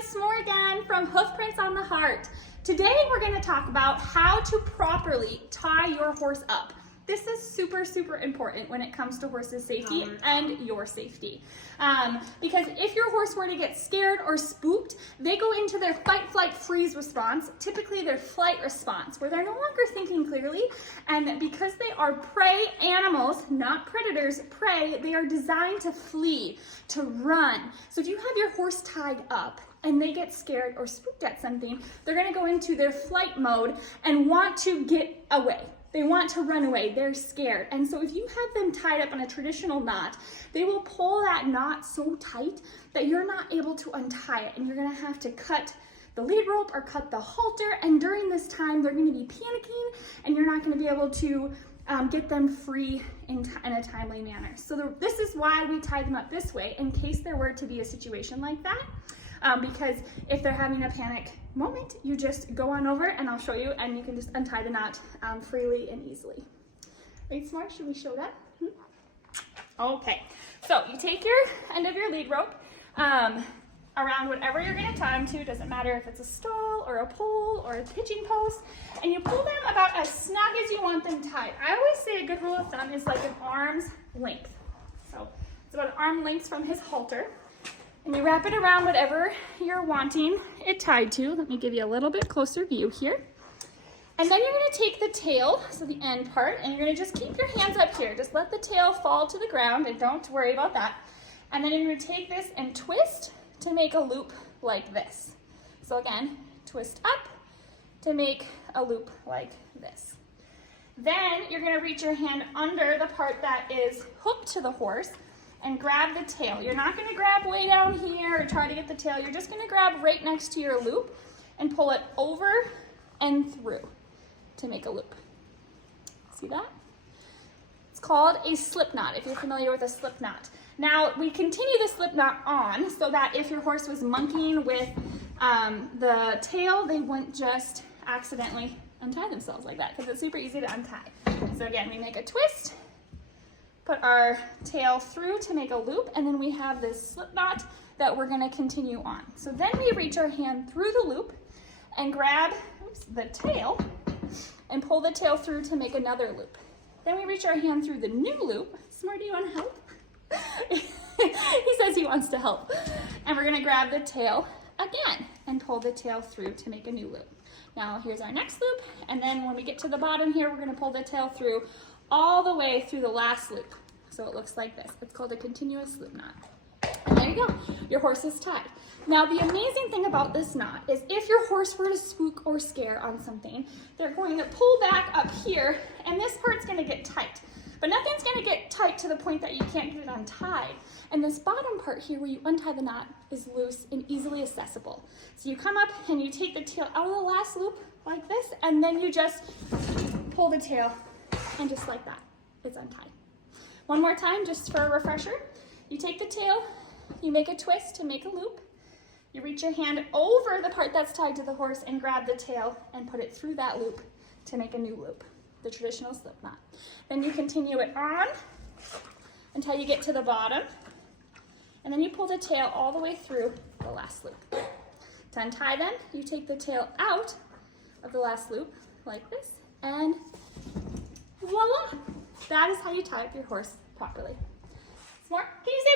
it's S'more again from Hoofprints on the Heart. Today we're going to talk about how to properly tie your horse up. This is super, super important when it comes to horses' safety and your safety. Because if your horse were to get scared or spooked, they go into their fight, flight, freeze response, typically their flight response, where they're no longer thinking clearly. And because they are prey animals, not predators, prey, they are designed to flee, to run. So if you have your horse tied up and they get scared or spooked at something, they're gonna go into their flight mode and want to get away. They want to run away, they're scared. And so if you have them tied up on a traditional knot, they will pull that knot so tight that you're not able to untie it. And you're gonna have to cut the lead rope or cut the halter. And during this time, they're gonna be panicking and you're not gonna be able to get them free in a timely manner. So this is why we tie them up this way, in case there were to be a situation like that. Because if they're having a panic moment, you just go on over and I'll show you, and you can just untie the knot freely and easily. Right, S'more? Should we show that? Okay, so you take your end of your lead rope around whatever you're going to tie them to. Doesn't matter if it's a stall or a pole or a hitching post, and you pull them about as snug as you want them tied. I always say a good rule of thumb is like an arm's length. So it's about an arm length from his halter. And you wrap it around whatever you're wanting it tied to. Let me give you a little bit closer view here. And then you're going to take the tail, so the end part, and you're going to just keep your hands up here. Just let the tail fall to the ground and don't worry about that. And then you're going to take this and twist to make a loop like this. So again, twist up to make a loop like this. Then you're going to reach your hand under the part that is hooked to the horse and grab the tail. You're not gonna grab way down here or try to get the tail. You're just gonna grab right next to your loop and pull it over and through to make a loop. See that? It's called a slip knot, if you're familiar with a slip knot. Now, we continue the slip knot on so that if your horse was monkeying with the tail, they wouldn't just accidentally untie themselves like that, because it's super easy to untie. So again, we make a twist, put our tail through to make a loop, and then we have this slip knot that we're going to continue on. So then we reach our hand through the loop and grab the tail and pull the tail through to make another loop. Then we reach our hand through the new loop. S'more, do you want to help? He says he wants to help. And we're going to grab the tail again and pull the tail through to make a new loop. Now here's our next loop, and then when we get to the bottom here, we're going to pull the tail through all the way through the last loop. So it looks like this. It's called a continuous slip knot. And there you go. Your horse is tied. Now the amazing thing about this knot is if your horse were to spook or scare on something, they're going to pull back up here, and this part's going to get tight. But nothing's going to get tight to the point that you can't get it untied. And this bottom part here where you untie the knot is loose and easily accessible. So you come up and you take the tail out of the last loop like this, and then you just pull the tail, and just like that, it's untied. One more time, just for a refresher. You take the tail, you make a twist to make a loop. You reach your hand over the part that's tied to the horse and grab the tail and put it through that loop to make a new loop, the traditional slip knot. Then you continue it on until you get to the bottom, and then you pull the tail all the way through the last loop. To untie them, you take the tail out of the last loop like this, and voila! That is how you tie up your horse properly. S'more, can you say